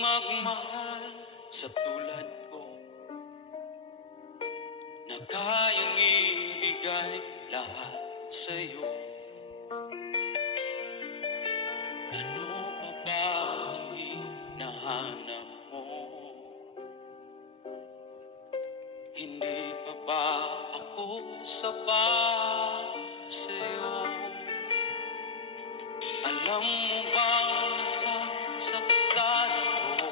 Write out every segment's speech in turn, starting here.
magmahal sa tulad ko na kayang ibigay lahat sa'yo. Ano pa ba ang hinahanap mo? Hindi pa ba ako sapat sa'yo? Alam mo bang nasasaktan ako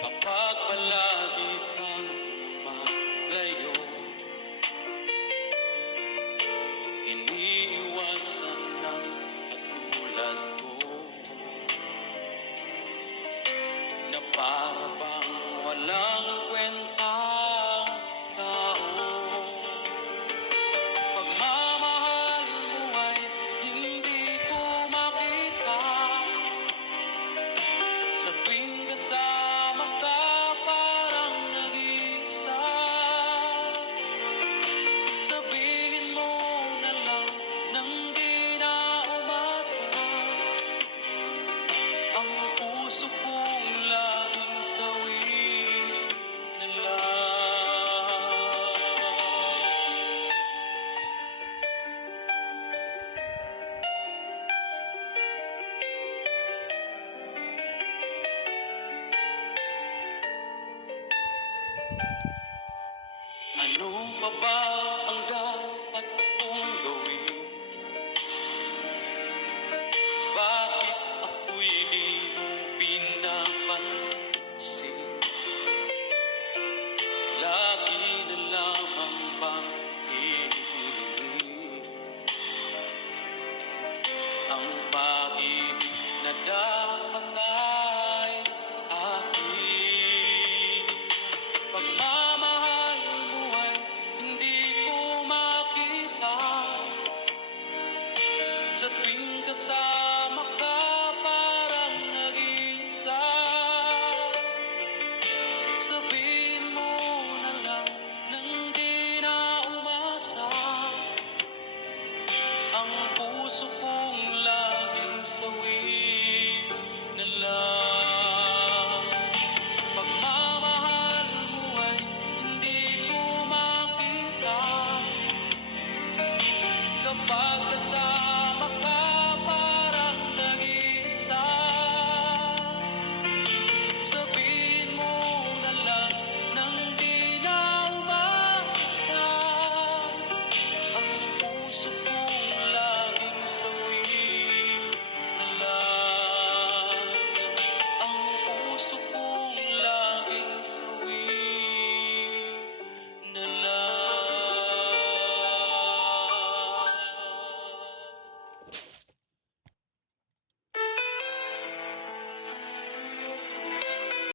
kapag palagi kang malayo? Iniiwasan ng katulad ko na para bang walang kwentang tao. Pagmamahal mo ay hindi ko makita sa tuwing kasama ka, parang nag-iisa. Sabihin mo na lang nang di na umasa, ang puso kong laging sawi na lang. Ano pa ba